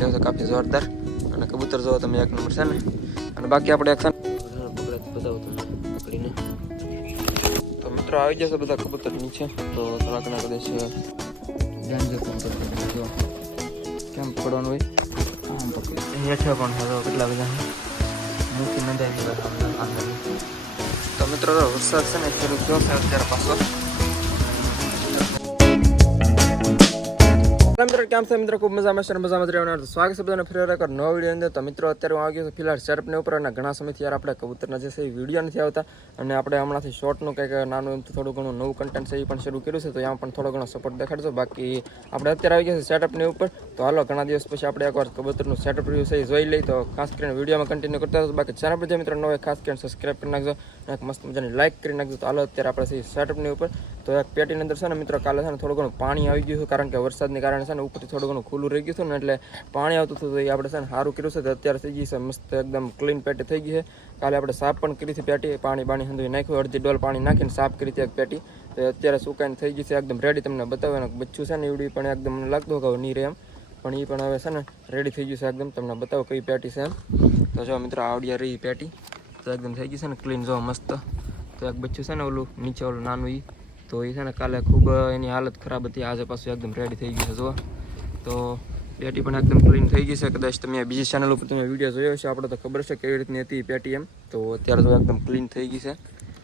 થયો છે કાફી જોરદાર. અને કબૂતર જોવો તમે એક નંબર છે ને. અને બાકી આપણે એક છે બતાવું તમને પકડીને તો મિત્રો આવી જશે બધા કબૂતર નીચે. તો થોડા ઘણા કદાચ ધ્યાન જો કબૂતર કેમ પકડવાનું હોય? પકડી હેઠળ પણ છે કેટલા બધા છે? મૂકી નંદાઈ તો મિત્રો, વરસાદ છે ને, ખેડૂત જો છે અત્યારે પાછો. મિત્રો, કેમ છે મિત્રો? ખૂબ મજામાં છે મજામાં જ રહેવાનું. સ્વાગત છે બધાને ફરી એક નવો વીડિયો અંદર. તો મિત્રો, અત્યારે હું આવી ગયો છું ફિલહાલ સેટઅપને ઉપર અને ઘણા સમયથી યાર આપણે કબૂતરના જે છે એ વીડિયો નથી આવતા. અને આપણે હમણાંથી શોર્ટનું કંઈક નાનું એમ થોડું ઘણું નવું કન્ટેન્ટ છે એ પણ શરૂ કર્યું છે. તો એમાં પણ થોડો ઘણો સપોર્ટ દેખાડશો બાકી આપણે અત્યારે આવી ગયા છે સેટઅપની ઉપર. તો હાલો, ઘણા દિવસ પછી આપણે એકવાર કબૂતરનું સેટઅપ રિવ્યુ છે એ જોઈ લઈ તો ખાસ કરીને વિડીયોમાં કન્ટિન્યુ કરતા હતા બાકી ચેનલ પર જે મિત્રો નવો ખાસ કરીને સબસ્ક્રાઈબ કરી નાખજો. અને એક મસ્ત મજાની લાઇક કરી નાખજો. તો હાલો, અત્યારે આપણે સેટઅપની ઉપર. તો એક પેટીની અંદર છે ને મિત્રો, કાલે છે ને થોડું ઘણું પાણી આવી ગયું છે. કારણ કે વરસાદને કારણે છે ને ઉપરથી થોડું ઘણું ખુલ્લું રહી ગયું હતું ને એટલે પાણી આવતું હતું એ આપણે છે ને સારું કર્યું છે અત્યારે થઈ ગઈ છે મસ્ત એકદમ ક્લીન પેટી થઈ ગઈ છે. કાલે આપણે સાફ પણ કરી હતી પેટી, પાણી બાણી હંધું નાખ્યું, અડધી ડોલ પાણી નાખીને સાફ કરી હતી એક પેટી. તો અત્યારે સુકાઈને થઈ ગઈ છે, એકદમ રેડી તમને બતાવે અને બચ્ચું છે ને એવડી પણ એકદમ મને લાગતું કે નહીં રહે એમ. પણ એ પણ હવે છે ને રેડી થઈ ગયું છે એકદમ. તમને બતાવો કઈ પેટી છે એમ. તો જો મિત્રો આવડિયા રહી પેટી. તો એકદમ થઈ ગઈ છે ને ક્લીન જો મસ્ત. તો એક બચ્ચું છે ને ઓલું નીચે ઓલું નાનું ઈ તો એ છે ને કાલે ખૂબ એની હાલત ખરાબ હતી. આજે પાછું એકદમ રેડી થઈ ગયું છે, જુઓ. તો પેટી પણ એકદમ ક્લીન થઈ ગઈ છે. કદાચ તમે બીજી ચેનલ ઉપર તમે વીડિયો જોયો છે આપણે તો ખબર છે કેવી રીતની હતી પેટી એમ તો અત્યારે તો એકદમ ક્લીન થઈ ગઈ છે.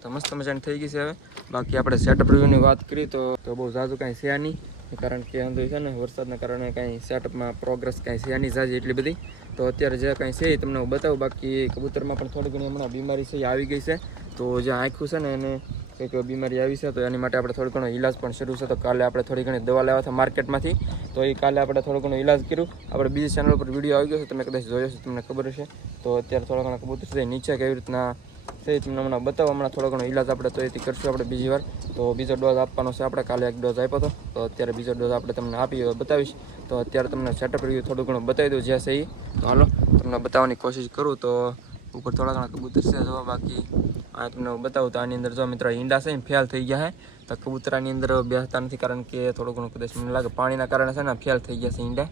તો મસ્ત મજાની થઈ ગઈ છે હવે. બાકી આપણે સેટઅપ રિવ્યુની વાત કરી, તો તો બહુ ઝાઝું કાંઈ છે નહીં. કારણ કે અંદર છે ને, વરસાદના કારણે કાંઈ સેટઅપમાં પ્રોગ્રેસ કાંઈ છે નહીં ઝાઝી એટલી બધી. તો અત્યારે જે કાંઈ છે એ તમને હું બતાવું. બાકી કબૂતરમાં પણ થોડી ઘણી હમણાં બીમારી છે આવી ગઈ છે. તો જે આંખું છે ને એને કંઈક બીમારી આવી છે તો એની માટે આપણે થોડો ઘણો ઇલાજ પણ શરૂ છે. તો કાલે આપણે થોડી ઘણી દવા લેવા હતા માર્કેટમાંથી. તો એ કાલે આપણે થોડો ઘણો ઇલાજ કર્યું. આપણે બીજી ચેનલ પર વીડિયો આવી ગયો છે. તમે કદાચ જોયો છે તમને ખબર હશે. તો અત્યારે થોડા ઘણા કબૂતર છે, નીચે કેવી રીતના છે તમને હમણાં બતાવો. હમણાં થોડો ઘણો ઇલાજ આપણે તો એથી કરશું આપણે બીજી વાર. તો બીજો ડોઝ આપવાનો છે આપણે. કાલે એક ડોઝ આપ્યો હતો. તો અત્યારે બીજો ડોઝ આપણે તમને આપી બતાવીશ. તો અત્યારે તમને સેટઅપ રિવ્યુ થોડું ઘણું બતાવી દઉં જ્યાં છે એ તો હાલો, તમને બતાવવાની કોશિશ કરું. તો ઉપર થોડા ઘણા કબૂતર છે જોવા બાકી આ તમને બતાવું તો આની અંદર જો મિત્રો ઈંડા છે ફેલ થઈ ગયા છે તો કબૂતરાની અંદર બેસતા નથી કારણ કે થોડું ઘણું કદાચ મને લાગે પાણીના કારણે છે ને ફેલ થઈ ગયા છે ઈંડા.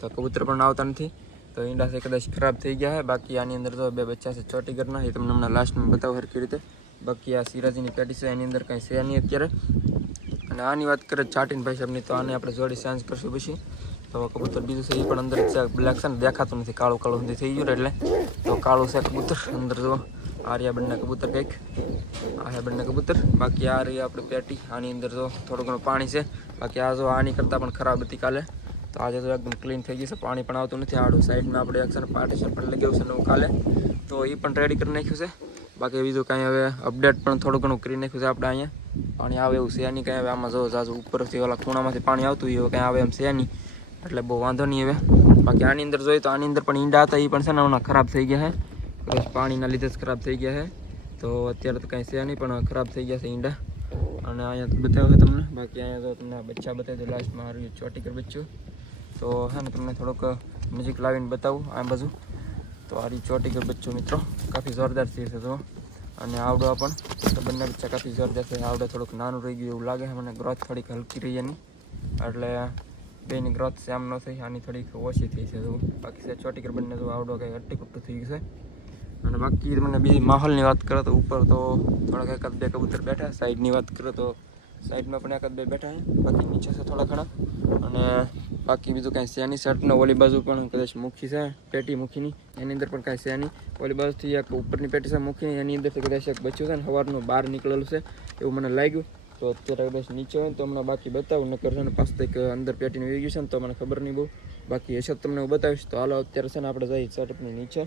તો કબૂતર પણ આવતા નથી. તો ઈંડા છે કદાચ ખરાબ થઈ ગયા છે બાકી આની અંદર જો બે બચ્ચા છે ચોટીગરના, એ તમને હમણાં લાસ્ટમાં બતાવું સરખી રીતે. બાકી આ સિરાજીની પેટી છે, એની અંદર કંઈ છે નહીં અત્યારે. અને આની વાત કરે ચાટીન ભાઈ સાહેબની, તો આને આપણે જોડી સાંજ કરશું પછી. તો કબૂતર બીજું છે એ પણ અંદર છે. બ્લેક છે ને, દેખાતું નથી. કાળું કાળું સુધી થઈ ગયું એટલે. તો કાળું છે કબૂતર. અંદર જો આર્યા બંને કબૂતર કંઈક. આર્યા બંને કબૂતર. બાકી આ રહી આપણી પેટી. આની અંદર જો થોડું ઘણું પાણી છે. બાકી આ જો આની કરતાં પણ ખરાબ હતી કાલે. તો આજે તો એકદમ ક્લીન થઈ ગયું છે. પાણી પણ આવતું નથી. આડું સાઈડમાં આપણે એક્શન પાર્ટીશન પણ લગાવ્યું છે નવું કાલે. તો એ પણ રેડી કરી નાખ્યું છે. બાકી બીજું કાંઈ હવે અપડેટ પણ થોડું ઘણું કરી નાખ્યું છે આપણે અહીંયા. પાણી આવે એવું છે નહીં. કાંઈ હવે આમાં જો જાજુ ઉપરથી ઓલા ખૂણામાંથી પાણી આવતું હોય કાંઈ આવે એમ છે નહીં. એટલે બહુ વાંધો નહીં હવે. બાકી આની અંદર જોઈએ તો આની અંદર પણ ઈંડા હતા, એ પણ છે ને હમણાં ખરાબ થઈ ગયા છે. પાણીના લીધે જ ખરાબ થઈ ગયા છે. તો અત્યારે તો કાંઈ છે નહીં, પણ ખરાબ થઈ ગયા છે ઈંડા. અને અહીંયા બતાવ્યું તમને. બાકી અહીંયા તો તમને બચ્ચા બતાવ્યું લાસ્ટમાં હારું ચોટીકર બચ્ચું. તો હે ને, તમને થોડોક નજીક લાવીને બતાવું આ બાજુ. તો રહ્યું ચોટીકર બચ્ચું, મિત્રો. કાફી જોરદાર છે તો. અને આવડો પણ. તો બંને બચ્ચા કાફી જોરદાર છે. આવડો થોડુંક નાનું રહી ગયું એવું લાગે છે મને. ગ્રોથ થોડીક હલકી રહી એની. એટલે બેની ગ્રોથ સેમ ન થઈ, આની થોડીક ઓછી થઈ છે તો બાકી છે ચોટીકર બંને તો આવડો કંઈ અટકુટું થઈ છે. અને બાકી મને બીજી માહોલની વાત કરો તો ઉપર તો થોડાક એકાદ બે કબૂતર બેઠા, સાઈડની વાત કરો તો સાઈડમાં પણ એકાદ બે બેઠા છે. બાકી નીચે છે થોડા ઘણા. અને બાકી બીજું કાંઈ નહીં. શર્ટનો ઓલી બાજુ પણ કદાચ મૂકી છે, પેટી મૂકીની એની અંદર પણ કાંઈ છે ઓલી બાજુથી એક ઉપરની પેટી છે મૂકીને એની અંદરથી કદાચ એક બચ્યું છે ને, સવારનું બહાર નીકળેલું છે. એવું મને લાગ્યું. તો અત્યારે કદાચ નીચે હોય તો હમણાં બાકી બતાવું, નકર છે ને પાસે કંઈક અંદર પેટીને વહી ગયું છે ને તો મને ખબર નહીં બહુ. બાકી હશે તમને હું બતાવીશ. તો હાલો, અત્યારે છે ને આપણે જઈએ સેટઅપની નીચે.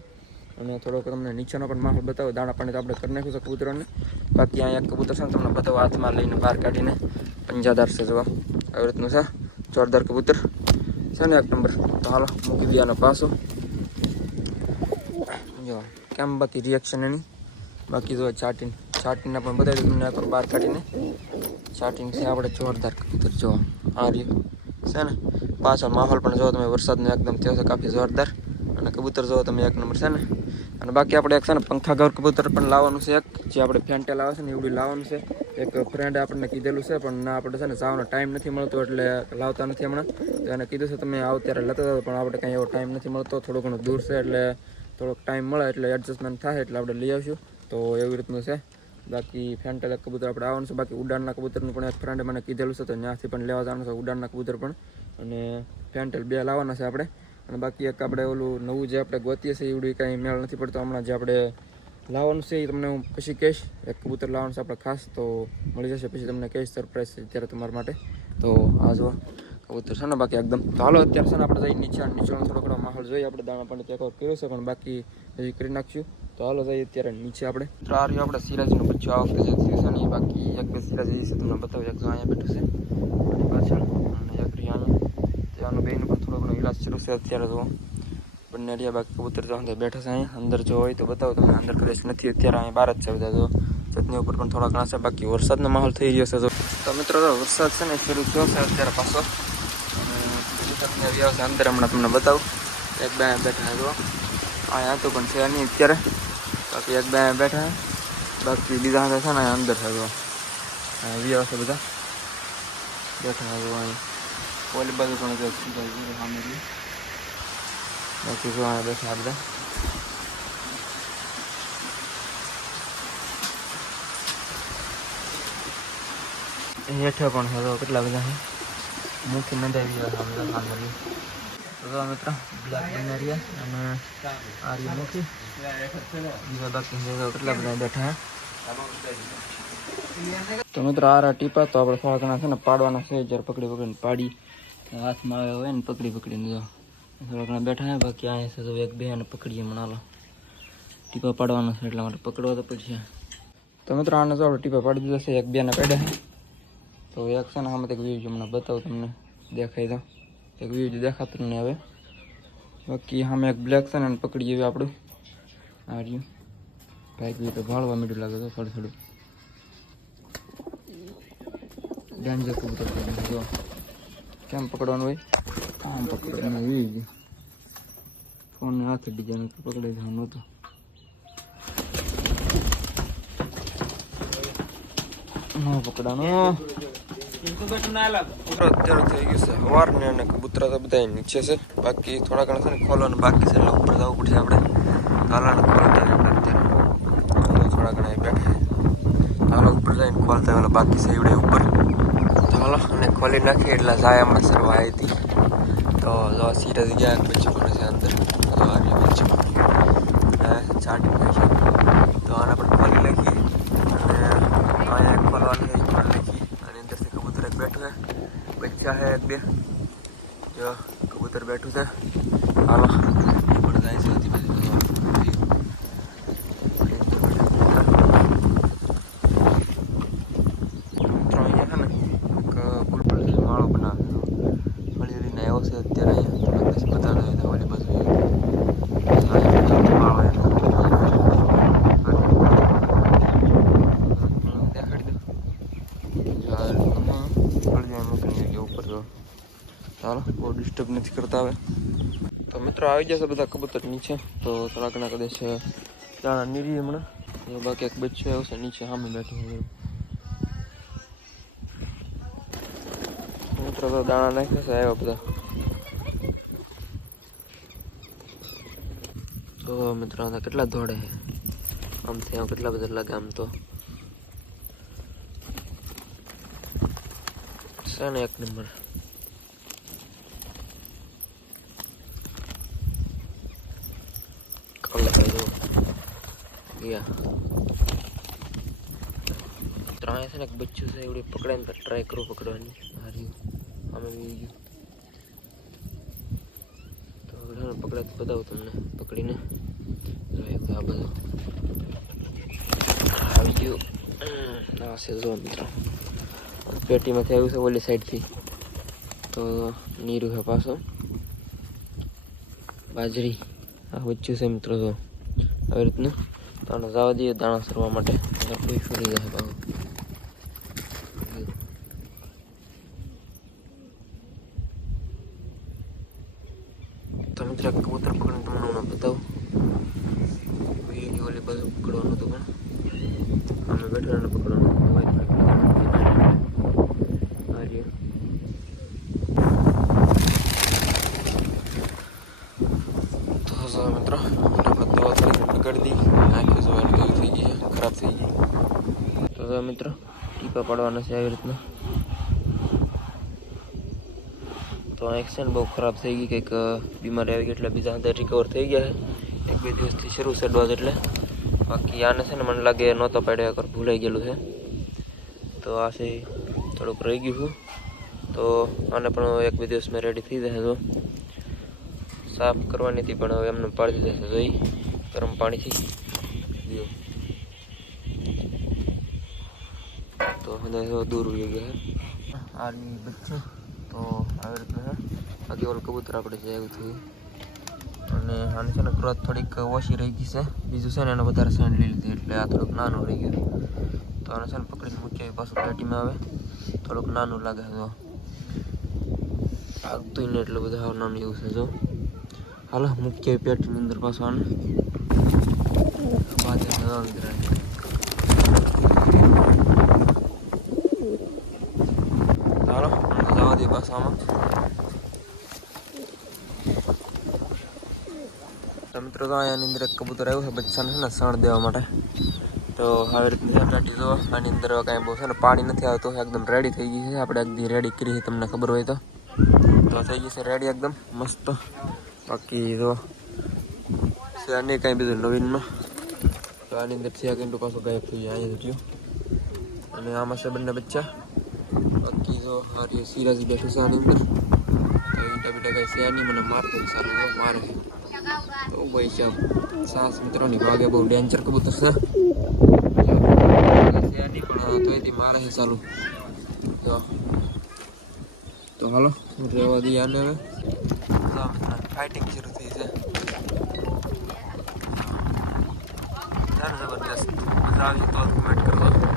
અને થોડોક તમને નીચેનો પણ માહોલ બતાવો. દાણા પાણી તો આપણે કરી નાખ્યું છે કબૂતરોને. બાકી અહીંયા કબૂતર છે ને તમને બતાવો, હાથમાં લઈને બહાર કાઢીને પંજાદાર છે જોવા આવી રીતનું છે, જોરદાર કબૂતર. છે ને એક નંબર. તો હાલો, મૂકી દે પાછો જો, કેમ બાકી રિએક્શન એની? બાકી જો ચાટીન. ચાટીને પણ બતાવી તમને એકવાર બહાર કાઢીને. ચાટીન છે, આપણે જોરદાર કબૂતર જો આ રહ્યું. છે ને? પાછળ માહોલ પણ જો તમે, વરસાદનો એકદમ થયો છે, કાફી જોરદાર. અને કબૂતર જો તમે એક નંબર, છે ને? અને બાકી આપણે એક છે ને, પંખા ઘર કબૂતર પણ લાવવાનું છે એક, જે આપણે ફેન્ટેલ આવે છે ને એવડી લાવવાનું છે. એક ફ્રેન્ડે આપણને કીધેલું છે, પણ ના આપણે છે ને, જવાનો ટાઈમ નથી મળતો, એટલે લાવતા નથી હમણાં. એને કીધું છે, તમે આવો ત્યારે લેતા હતા પણ આપણે કંઈ એવો ટાઈમ નથી મળતો, થોડું ઘણું દૂર છે, એટલે થોડોક ટાઈમ મળે, એટલે એડજસ્ટમેન્ટ થાય, એટલે આપણે લઈ આવીશું. તો એવી રીતનું છે. બાકી ફેન્ટેલ કબૂતર આપણે આવવાનું છે. બાકી ઉડાનના કબૂતરનું પણ એક ફ્રેન્ડે મને કીધેલું છે તો ત્યાંથી પણ લેવા જવાનું છે ઉડાનના કબૂતર પણ. અને ફેન્ટેલ બે લાવવાના છે આપણે. અને બાકી એક આપણે ઓલું નવું જે આપણે ગોતીએ છીએ, એવડું કાંઈ મેળ નથી પડતો. હમણાં જે આપણે લાવવાનું છે એ તમને હું પછી કહીશ. એક કબૂતર લાવવાનું છે આપણે ખાસ તો મળી જશે. પછી તમને કહીશ સરપ્રાઈઝ છે અત્યારે તમારા માટે. તો આ જો કબૂતર છે ને બાકી એકદમ હાલો અત્યારે છે ને આપણે જઈ નીચે નીચેનો થોડો ઘણો માહોલ જોઈએ. આપણે દાણા પાણી ચેક કર્યો છે, પણ બાકી હજી કરી નાખશું તો હાલો, જઈએ અત્યારે નીચે આપણે. તો આ આપણે સિરાજનું બચ્ચું આ વખતે જે છે ને બાકી એક બે સિરાજ એ છે, તમને બતાવું. એક અહીંયા બેઠું છે, અને પાછળ, અને એક રહ્યું ત્યાંનું બેન પણ થોડો ઘણો ઇલાજ શરૂ છે અત્યારે તો. બંને રહ્યા, બાકી કબૂતર તો અંદર બેઠા છે અહીંયા. અંદર જો હોય તો બતાવો તમે અંદર કદાચ નથી. અત્યારે અહીંયા બહાર જ છે બધા તો. ચટણી ઉપર પણ થોડા ઘણા છે, બાકી વરસાદનો માહોલ થઈ રહ્યો છે તો. મિત્રો વરસાદ છે ને શરૂ થયો છે અત્યારે પાછો. છે, અંદર હમણાં તમને બતાવું. એક બે બેઠા જો અહીંયા તો પણ છે નહીં અત્યારે. બાકી એક બે બેઠા બાકી બીજા હતા છે ને અંદર છે જો વ્યવસ્થા બધા. બેઠા જો ઓલી બાજુ પણ સામે બાકી જો બેઠા બધા. હેઠે પણ છે કેટલા બધા છે. છે બધા સામે રહ્યું. તો મિત્ર બ્લેક બનેરિયા અને આ રહ્યું મુખી બીજા બાકી કેટલા બધા બેઠા તો મિત્રો, આ રહ્યા ટીપા, તો આપણે થોડા ઘણા છે ને પાડવાના છે. જ્યારે પકડી પકડીને પાડી હાથમાં આવ્યા હોય ને પકડી પકડીને જો. થોડા બેઠા છે બાકી આ છે તો એક બે અને પકડીએ મણાલો ટીપા પાડવાના છે એટલા માટે પકડવા તો પડશે. તો મિત્રો, આને તો આપણે ટીપા પાડી દીધા છે, એક બે ને પેડે તો એક છે ને આમાં એક વ્યૂ હમણાં બતાવું તમને. દેખાય તો. એક વ્યૂ દેખાતું નહીં હવે. બાકી સામે એક બ્લેક છે ને પકડી જઈએ આપણું આ રહ્યું. ભાઈ ગયું તો ભાળવા મીઠું લાગે તો થોડું થોડું. ડેન્જર કબૂતર જો. કેમ પકડવાનું હોય? આમ પકડવાનું એવી ગયું ફોન હાથે ડિઝાઇન પકડાઈ જવાનું હતું ન પકડવાનું અત્યારે થઈ ગયું છે હવાર ને અને કબૂતરા તો બધા નીચે છે બાકી થોડા ઘણા છે ખોલવાનું બાકી છે એટલે ઉપર જવું પડશે આપણે કાલાને ખોલતા અત્યારે થોડા ઘણા બેઠા હાલો ઉપર જઈને ખોલતા બાકી છે એવડે ઉપર તો અને ખોલી નાખી એટલે જાય સરવા આવી હતી તો જો સિરજ ગયા પછી પડે છે અંદર બચ્ચું ચાટી નાખી તો આને પણ ખોલી નાખી અને અહીંયા એક ખોલવાનું છે એ ખોલી નાખી અને અંદરથી કબૂતર એક બેઠું છે બચ્ચા છે એક બે. જો કબૂતર બેઠું છે. હાલો. પણ જાય છે બાજુ જો. ચાલો, બહુ ડિસ્ટર્બ નથી કરતા હવે. તો મિત્રો, આવી જશે બધા કબૂતર નીચે. તો થોડા ઘણા કદાચ દાણા નીરી હમણાં. બાકી એક બચ્ચો આવ્યું છે નીચે, સામે બેઠો મિત્રો, તો દાણા નાખ્યા છે, આવ્યા બધા. તો મિત્રો કેટલા દોડે આમ થયા કેટલા બધા લાગે આમ તો. છે ને એક નંબર. ત્રણે છે ને એક બચ્ચું છે, એવડી પકડે ને તો ટ્રાય કરું પકડવાની. હારી. અમે બી ગયું. તો હવે ને પકડે તો બતાવું તમને, પકડીને. આ બધું આવી ગયું. આ છે મિત્રો. પેટીમાંથી આવ્યું છે ઓલી સાઈડથી. તો નીરું છે પાછો. બાજરી. આ વચ્ચું છે મિત્રો તો. આવી રીતનું. દાણા જવા દઈએ, દાણા સરવા માટે. ફરી જાય પાછું. તો મિત્રો એક કબૂતર પકડીને તમને હમણાં બતાવું બીજી ઓલી બાજુ પકડવાનું હતું પણ અમે બેઠા ફેરાને પકડવાનું white ફેરા. આ રહ્યો. તો મિત્રો, આપણે દવા થોડી જોવાની કેવી થઈ ગઈ છે, ખરાબ થઈ ગઈ. તો જો મિત્રો, ટીપા પાડવાના છે આવી રીતના. તો એક્સિડન્ટ બહુ ખરાબ થઈ ગઈ, કંઈક બીમારી આવી ગઈ એટલે બીજા અંદર રિકવર થઈ ગયા એક બે દિવસથી શરૂ છે ડોઝ એટલે. બાકી આને છે ને મને લાગે નહોતો પાડ્યા કર ભૂલાઈ ગયેલું છે. તો આ છે, થોડુંક રહી ગયું છું. તો આને પણ એક બે દિવસમાં રેડી થઈ જશે તો સાફ કરવાની હતી, પણ હવે એમને પાડી દીધા જોઈ, ગરમ પાણીથી. તો જો દૂર ઉડી ગયા. આર્મી બચ્ચો તો આવી રીતના બાકી ઓલ કબૂતર આપણે જે આવ્યું થયું અને આની છે ને ક્રોથ થોડીક ઓછી રહી ગઈ છે. બીજું છે ને એને વધારે સેન્ડ લઈ લીધી, એટલે આ થોડુંક નાનું રહી ગયું. તો આને છે ને પકડીને મૂકીએ પાછું પેટીમાં આવે. થોડુંક નાનું લાગે તો આગતું ને એટલું બધું નાનું એવું છે, જો. હાલો મુખ્ય પેટીની અંદર પાછું આને. બાજુ જવા દઈએ પાછું આમાં. મિત્રો, તો આની અંદર એક કબૂતર આવ્યું છે, બચ્ચાને છે ને સણ દેવા માટે. તો હવે રીતની ટાટી જો. આની અંદર કાંઈ બહુ છે ને પાણી નથી આવતું, એકદમ રેડી થઈ ગઈ છે. આપણે એકદી રેડી કરી છે તમને ખબર હોય તો. તો થઈ ગઈ છે રેડી એકદમ મસ્ત. બાકી તો છે કાંઈ બીજું નવીનમાં. તો આની અંદર છે કંટુ પાછું ગાયબ થઈ જાય, અહીંયા થયું. અને આમાં છે બંને બચ્ચા. બાકી તો હારી સિરાજી બેઠું છે આની અંદર. તો ઈટા બીટા કાંઈ છે નહીં, મને મારતો સારું મારે. તો ભાઈ સાહેબ સાસ મિત્રોની ભાગે બહુ ડેન્જર કબૂતર છે. પણ તોયથી મારે છે તો હાલો રહેવા દઈએ આને હવે. ફાઇટિંગ શરૂ થઈ છે ચાલો જબરદસ્ત મજા આવી તો કમેન્ટ કરો